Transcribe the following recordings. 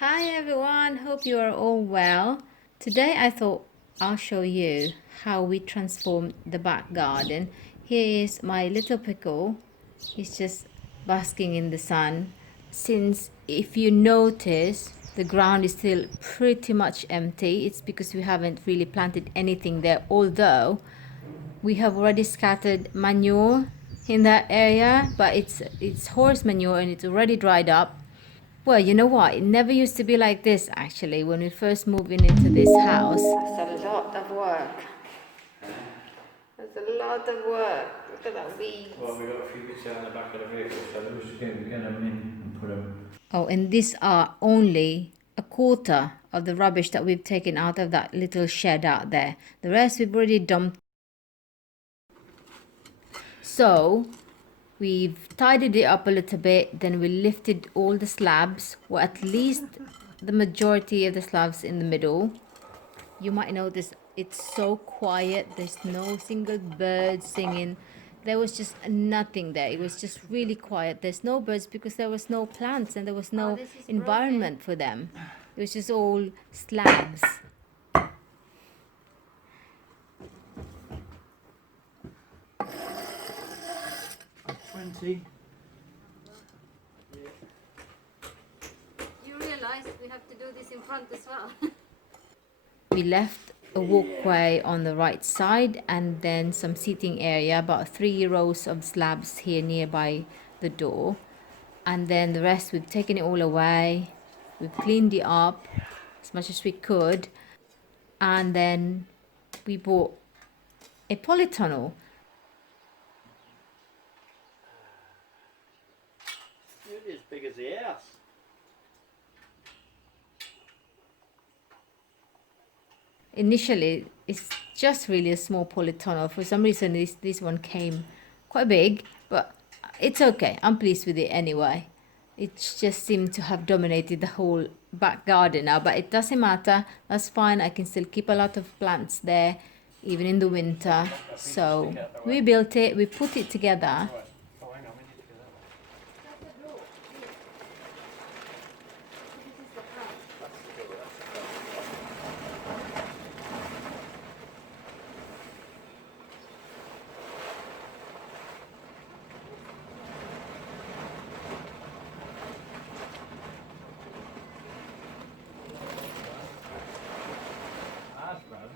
Hi everyone, hope you are all well. Today I thought I'll show you how we transform the back garden. Here is my little pickle. He's just basking in the sun. Since if you notice, the ground is still pretty much empty. It's because we haven't really planted anything there, although we have already scattered manure in that area, but it's horse manure and it's already dried up. Well, you know what? It never used to be like this actually when we first moved into this house. That's a lot of work. That's a lot of work. Look at that weeds. Well, we got a few bits out on the back of the vehicle, so we're just going to get them in and put them. Oh, and these are only a quarter of the rubbish that we've taken out of that little shed out there. The rest we've already dumped. So we've tidied it up a little bit, then we lifted all the slabs, or at least the majority of the slabs in the middle. You might notice it's so quiet. There's no single bird singing. There was just nothing there. It was just really quiet. There's no birds because there was no plants and there was no environment for them. It was just all slabs. 20. You realize we have to do this in front as well. We left a walkway on the right side and then some seating area, about 3 rows of slabs here nearby the door. And then the rest we've taken it all away. We've cleaned it up as much as we could. And then we bought a polytunnel. Nearly as big as the house. Initially, it's just really a small polytunnel. For some reason, this one came quite big, but it's okay. I'm pleased with it anyway. It just seemed to have dominated the whole back garden now, but it doesn't matter. That's fine. I can still keep a lot of plants there, even in the winter. So we built it, we put it together. Oh, hang on, we need to get that one. That's bad.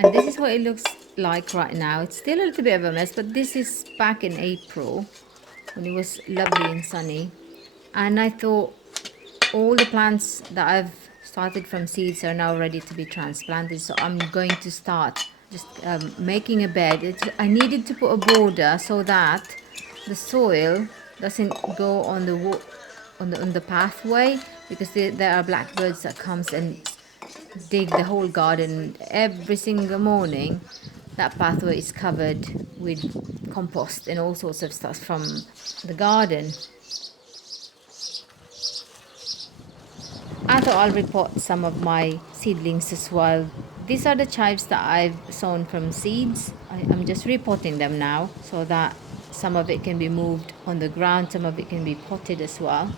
And this is what it looks like right now. It's still a little bit of a mess, but this is back in April when it was lovely and sunny. And I thought all the plants that I've started from seeds are now ready to be transplanted. So I'm going to start just making a bed. I needed to put a border so that the soil doesn't go on the pathway, because there are blackbirds that comes and dig the whole garden every single morning. That pathway is covered with compost and all sorts of stuff from the garden. I thought I'll repot some of my seedlings as well. These are the chives that I've sown from seeds. I'm just repotting them now so that some of it can be moved on the ground, some of it can be potted as well.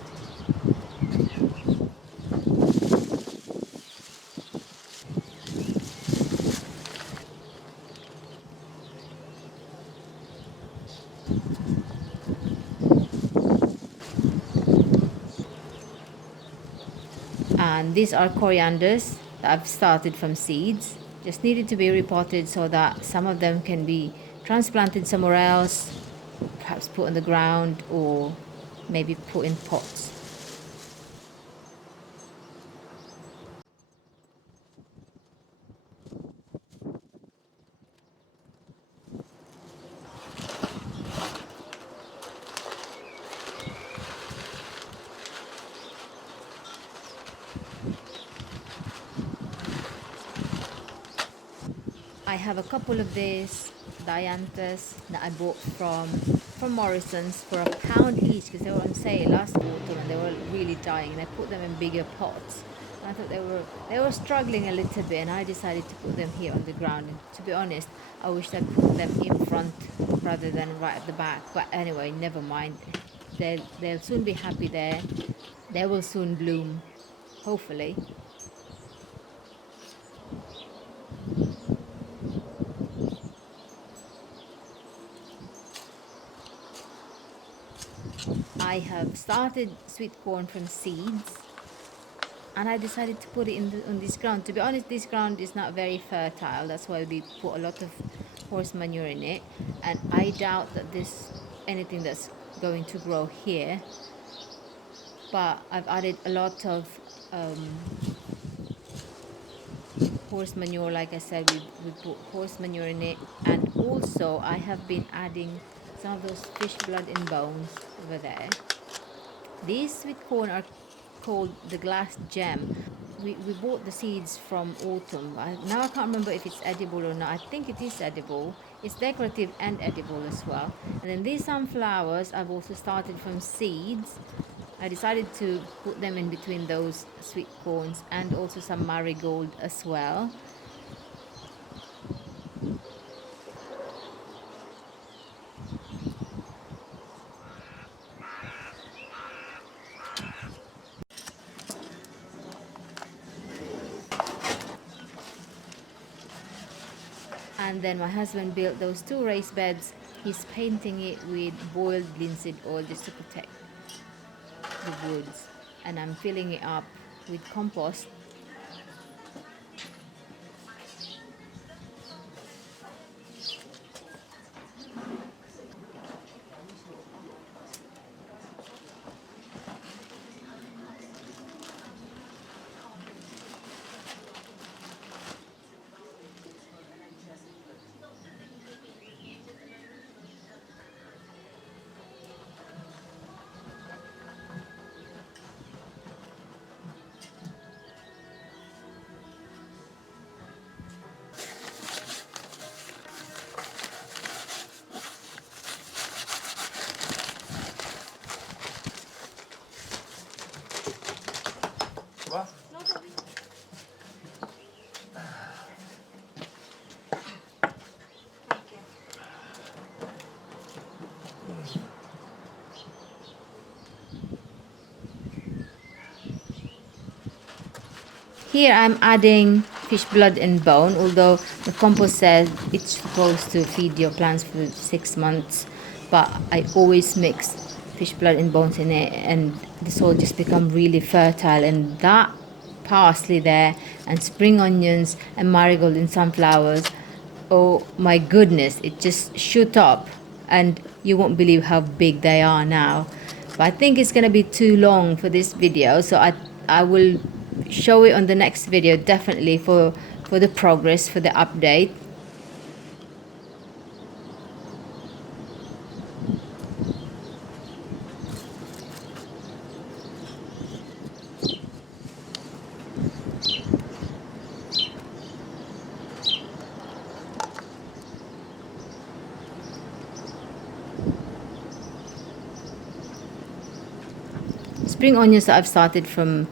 And these are corianders that I've started from seeds. Just needed to be repotted so that some of them can be transplanted somewhere else, perhaps put on the ground or maybe put in pots. I have a couple of these dianthus that I bought from Morrison's for £1 each because they were on sale last autumn and they were really dying, and I put them in bigger pots. And I thought they were struggling a little bit, and I decided to put them here on the ground. And to be honest, I wish I put them in front rather than right at the back. But anyway, never mind. They'll soon be happy there. They will soon bloom, hopefully. I have started sweet corn from seeds, and I decided to put it on this ground. To be honest, this ground is not very fertile. That's why we put a lot of horse manure in it, and I doubt that there's anything that's going to grow here. But I've added a lot of horse manure. Like I said, we put horse manure in it, and also I have been adding some of those fish blood and bones over there. These sweet corn are called the glass gem. We bought the seeds from autumn. Now I can't remember if it's edible or not. I think it is edible. It's decorative and edible as well. And then these sunflowers I've also started from seeds. I decided to put them in between those sweet corns, and also some marigold as well. And then my husband built those 2 raised beds. He's painting it with boiled linseed oil just to protect the woods. And I'm filling it up with compost. Va? Here I'm adding fish blood and bone, although the compost says it's supposed to feed your plants for 6 months, but I always mix fish blood and bones in it, and the soil just become really fertile. And that parsley there, and spring onions, and marigold and sunflowers, oh my goodness, it just shoot up, and you won't believe how big they are now. But I think it's gonna be too long for this video, so I will show it on the next video, definitely, for the progress, for the update. Spring onions that I've started from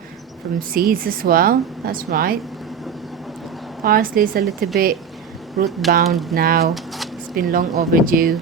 seeds as well. That's right. Parsley is a little bit root bound now. It's been long overdue.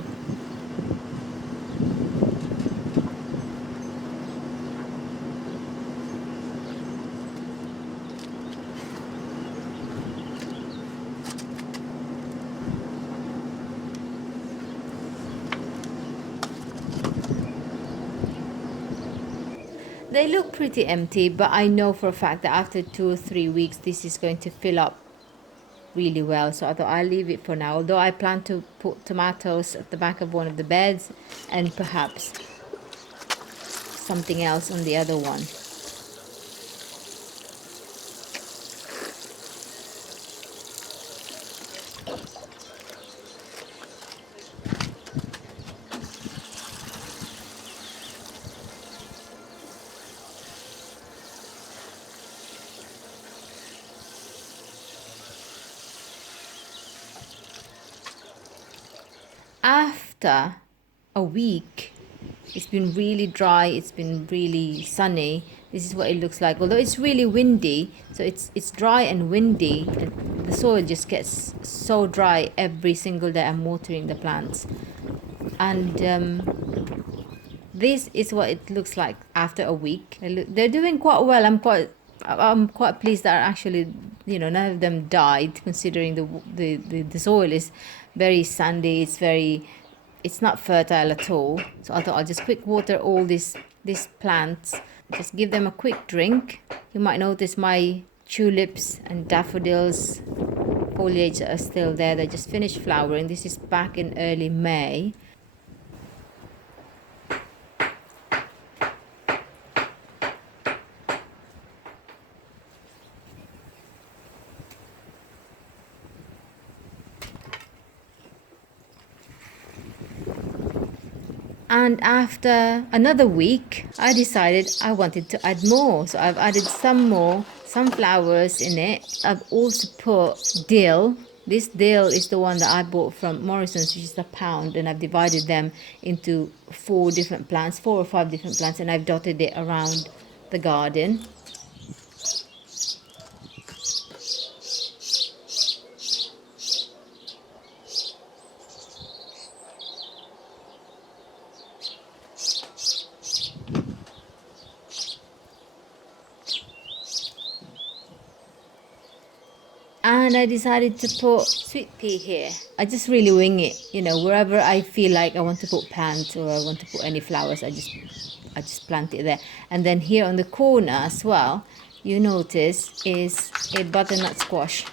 They look pretty empty, but I know for a fact that after 2 or 3 weeks this is going to fill up really well. So I thought I'll leave it for now, although I plan to put tomatoes at the back of one of the beds and perhaps something else on the other one. after a week, it's been really dry, it's been really sunny. This is what it looks like, although it's really windy. So it's dry and windy, and the soil just gets so dry every single day I'm watering the plants. And this is what it looks like after a week. They're doing quite well. I'm quite pleased that actually, you know, none of them died, considering the soil is very sandy. It's not fertile at all. So I thought I'll just quick water all these plants, just give them a quick drink. You might notice my tulips and daffodils foliage are still there. They just finished flowering. This is back in early May. And after another week, I decided I wanted to add more. So I've added some more sunflowers in it. I've also put dill. This dill is the one that I bought from Morrison's, which is a pound. And I've divided them into 4 or 5 different plants. And I've dotted it around the garden. And I decided to put sweet pea here. I just really wing it, you know, wherever I feel like I want to put plants or I want to put any flowers, I just plant it there. And then here on the corner as well, you notice is a butternut squash.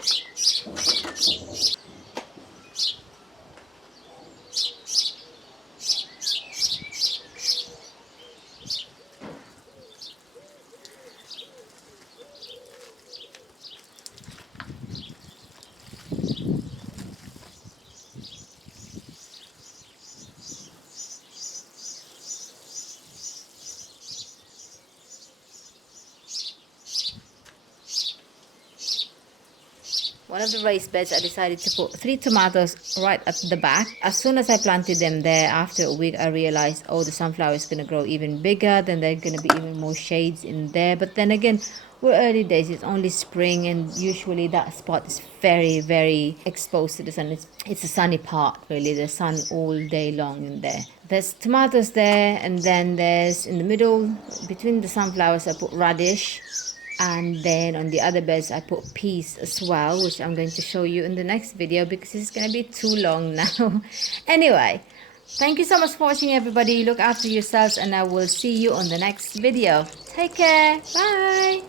One of the raised beds, I decided to put 3 tomatoes right at the back. As soon as I planted them there, after a week, I realized, oh, the sunflower is going to grow even bigger. Then there are going to be even more shades in there. But then again, we're early days. It's only spring, and usually that spot is very, very exposed to the sun. It's a sunny part, really. There's sun all day long in there. There's tomatoes there, and then there's in the middle, between the sunflowers, I put radish. And then on the other beds I put peas as well, which I'm going to show you in the next video because it's going to be too long now. Anyway, thank you so much for watching, everybody. Look after yourselves, and I will see you on the next video. Take care. Bye.